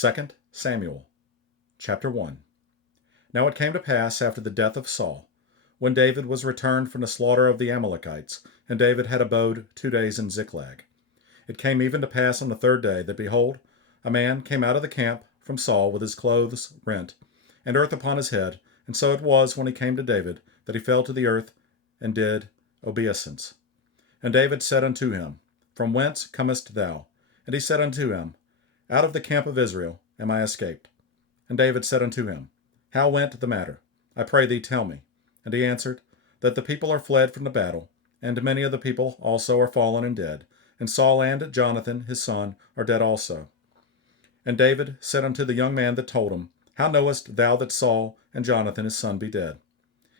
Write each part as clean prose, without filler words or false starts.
2 Samuel, chapter 1. Now it came to pass after the death of Saul, when David was returned from the slaughter of the Amalekites, and David had abode 2 days in Ziklag. It came even to pass on the third day that, behold, a man came out of the camp from Saul with his clothes rent, and earth upon his head. And so it was, when he came to David, that he fell to the earth and did obeisance. And David said unto him, From whence comest thou? And he said unto him, Out of the camp of Israel am I escaped. And David said unto him, How went the matter? I pray thee, tell me. And he answered, That the people are fled from the battle, and many of the people also are fallen and dead, and Saul and Jonathan his son are dead also. And David said unto the young man that told him, How knowest thou that Saul and Jonathan his son be dead?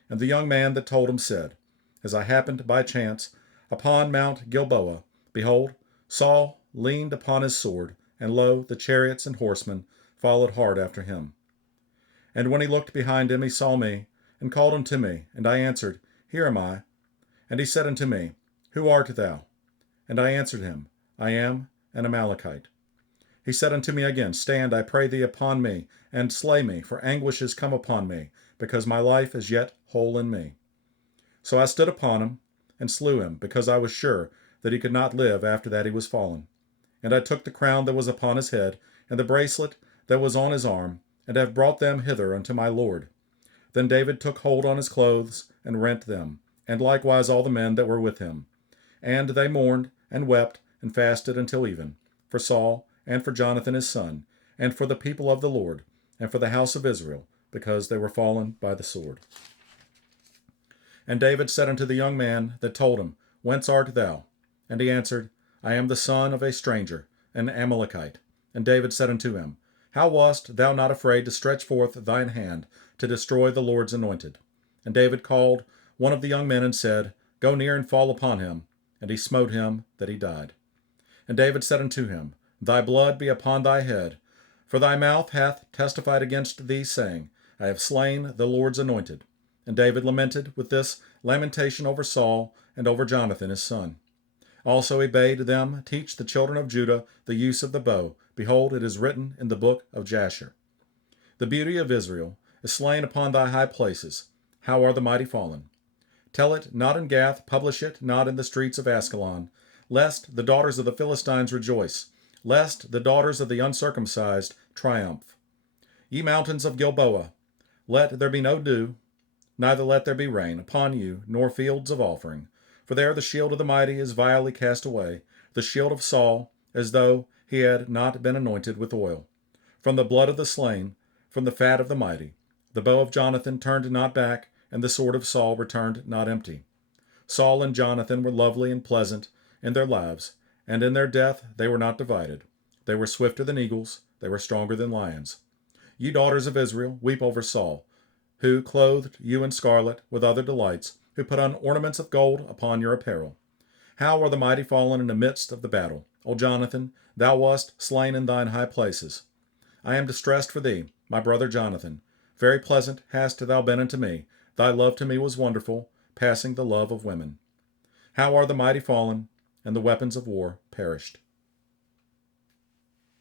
And the young man that told him said, As I happened by chance upon Mount Gilboa, behold, Saul leaned upon his sword, and lo, the chariots and horsemen followed hard after him. And when he looked behind him, he saw me, and called unto me, and I answered, Here am I. And he said unto me, Who art thou? And I answered him, I am an Amalekite. He said unto me again, Stand, I pray thee, upon me, and slay me, for anguish is come upon me, because my life is yet whole in me. So I stood upon him, and slew him, because I was sure that he could not live after that he was fallen. And I took the crown that was upon his head, and the bracelet that was on his arm, and have brought them hither unto my lord. Then David took hold on his clothes, and rent them, and likewise all the men that were with him. And they mourned, and wept, and fasted until even, for Saul, and for Jonathan his son, and for the people of the Lord, and for the house of Israel, because they were fallen by the sword. And David said unto the young man that told him, Whence art thou? And he answered, I am the son of a stranger, an Amalekite. And David said unto him, How wast thou not afraid to stretch forth thine hand to destroy the Lord's anointed? And David called one of the young men and said, Go near and fall upon him. And he smote him that he died. And David said unto him, Thy blood be upon thy head, for thy mouth hath testified against thee, saying, I have slain the Lord's anointed. And David lamented with this lamentation over Saul and over Jonathan his son. Also he bade them teach the children of Judah the use of the bow. Behold, it is written in the book of Jasher. The beauty of Israel is slain upon thy high places. How are the mighty fallen? Tell it not in Gath, publish it not in the streets of Askelon, lest the daughters of the Philistines rejoice, lest the daughters of the uncircumcised triumph. Ye mountains of Gilboa, let there be no dew, neither let there be rain upon you, nor fields of offering. For there the shield of the mighty is vilely cast away, the shield of Saul, as though he had not been anointed with oil. From the blood of the slain, from the fat of the mighty, the bow of Jonathan turned not back, and the sword of Saul returned not empty. Saul and Jonathan were lovely and pleasant in their lives, and in their death they were not divided. They were swifter than eagles, they were stronger than lions. Ye daughters of Israel, weep over Saul, who clothed you in scarlet with other delights, who put on ornaments of gold upon your apparel. How are the mighty fallen in the midst of the battle? O Jonathan, thou wast slain in thine high places. I am distressed for thee, my brother Jonathan. Very pleasant hast thou been unto me. Thy love to me was wonderful, passing the love of women. How are the mighty fallen, and the weapons of war perished?